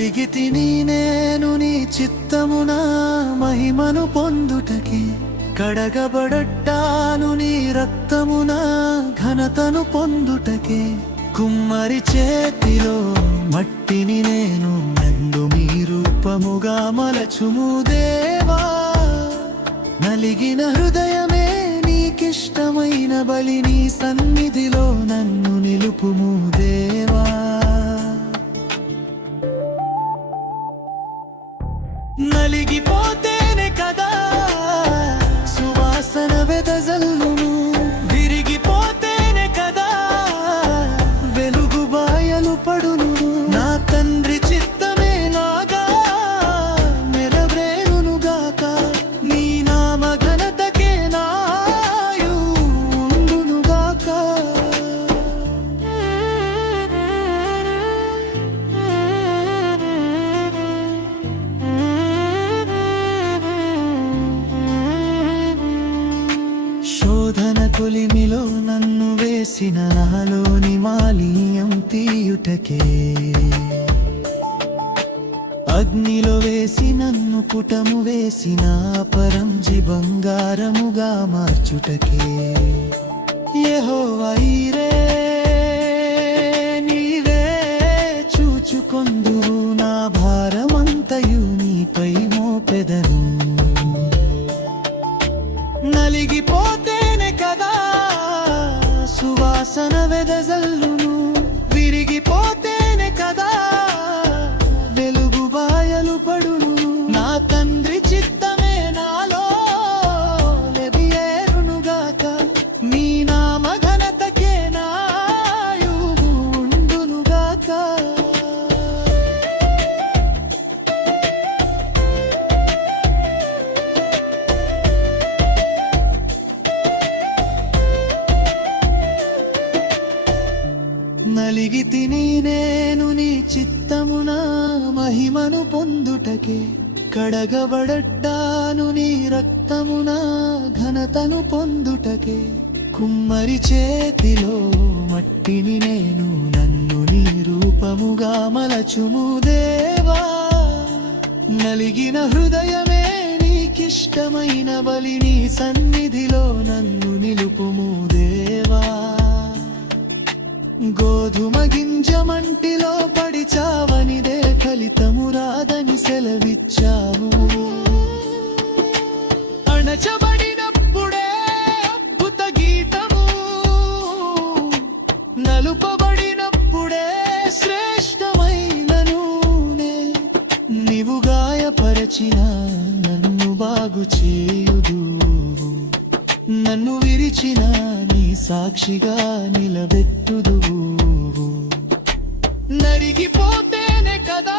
నలిగితిని నేను నీ చిత్తమున మహిమను పొందుటకే, కడగబడట్టాను నీ రక్తమున ఘనతను పొందుటకే. కుమ్మరి చేతిలో మట్టిని నేను, నన్ను మీ రూపముగా మలచుము దేవా. నలిగిన హృదయమే నీకిష్టమైన బలి, నీ సన్నిధిలో నన్ను నిలుపుము దేవా. నలిగిపోతేనే కదా సువాసన వెదజల్లును, విరిగిపోతేనే కదా వెలుగు బాయలు పడును. నా తండ్రి చిత్తమే నాగా నెరవేరునుగాక, నీ నామ ఘనతకే నాయు ఉండునుగాక. శోధన కొలిమిలో నన్ను వేసిన నాలోని మాలిన్యం తీయుటకే, అగ్నిలో వేసి నన్ను పుటము వేసిన పరంజి బంగారముగా మార్చుటకే. యెహోవా ఈరే నీవే చూచుకొందువు, నా భారమంతయు నీపై మోపెదను. నలిగిపోతేనే కదా సువాసన వెదజల్లును, విరిగిపోతేనే కదా వెలుగు బాయలు పడును. నా తండ్రి చిత్తమే నాలో నెరవేరునుగాక, నీ నామ ఘనతకే నాయు ఉండునుగాక. నలిగితిని నేను నీ చిత్తమున మహిమను పొందుటకే, కడగబడట్టాను నీ రక్తమున ఘనతను పొందుటకే. కుమ్మరి చేతిలో మట్టిని నేను, నన్ను నీ రూపముగా మలచుము దేవా. నలిగిన హృదయమే నీకిష్టమైన బలి, నీ సన్నిధిలో నన్ను నిలుపుము దేవా. గోధుమ గింజ మంటిలో పడి చావనిదే ఫలితము రాదని సెలవిచ్చావు. అణచబడినప్పుడే అద్భుత గీతము, నలుపబడినప్పుడే శ్రేష్టమైన నూనె. నీవు గాయపరచిన నన్ను బాగు చేయుదు, నన్ను విరిచిన నీ సాక్షిగా నిలబెట్టుదువు. నరిగిపోతేనే కదా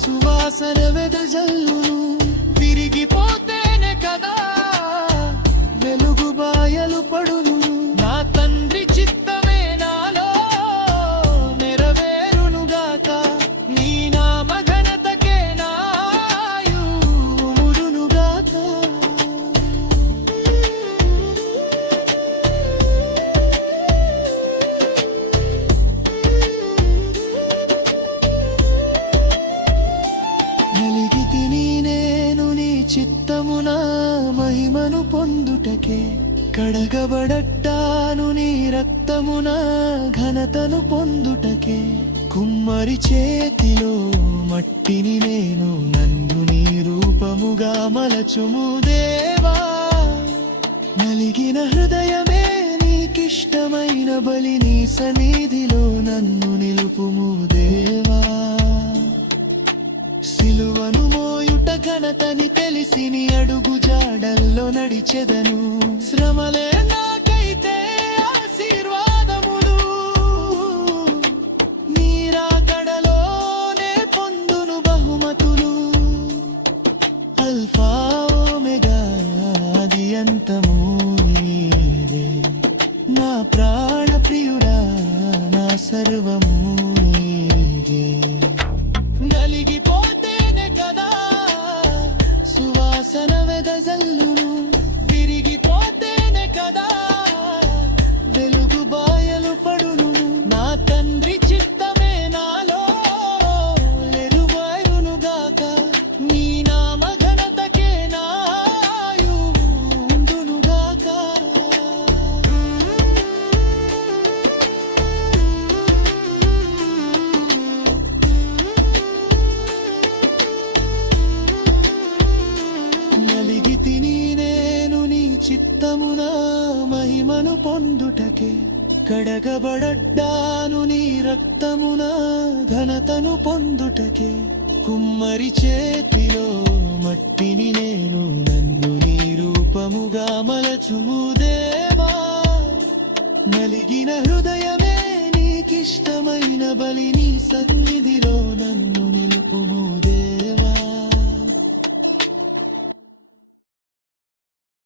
సువాసన వెదజల్లును, విరిగిపోతేనే కదా వెలుగు బాయలు పడును. నా తండ్రి చిత్తమే నాలో నెరవేరునుగాక, నీ నామ ఘనతకే నాయు ఉండునుగాక. నలిగితిని నేను నీ చిత్తమున మహిమను పొందుటకే, కడగబడట్టాను నీ రక్తమున ఘనతను పొందుటకే. కుమ్మరి చేతిలో మట్టిని నేను, నన్ను నీ రూపముగా మలచుము దేవా. నలిగిన హృదయమే నీకిష్టమైన బలి, నీ సన్నిధిలో నన్ను నిలుపుము దేవా. సిలువను మోయుట ఘనతని తెలిసి నీ అడుగు జాడల్లో నడిచెదను. శ్రమలే నాకైతే ఆశీర్వాదములు, నీ రాకడలోనే పొందును బహుమతులు. అల్ఫా ఓమెగా ఆది అంతము నీవే, నా ప్రాణ ప్రియుడా నా సర్వము నీవే. నలిగిపోతేనే కదా సువాసన వెదజల్లును, విరిగిపోతేనే కదా కడగబడ్డాను నీ రక్తమున ఘనతను పొందుటకే కుమ్మరి చేతిలో మట్టిని నేను నన్ను నీ రూపముగా మలచుము దేవా నలిగిన హృదయమే నీకిష్టమైన బలి నీ సన్నిధిలో నన్ను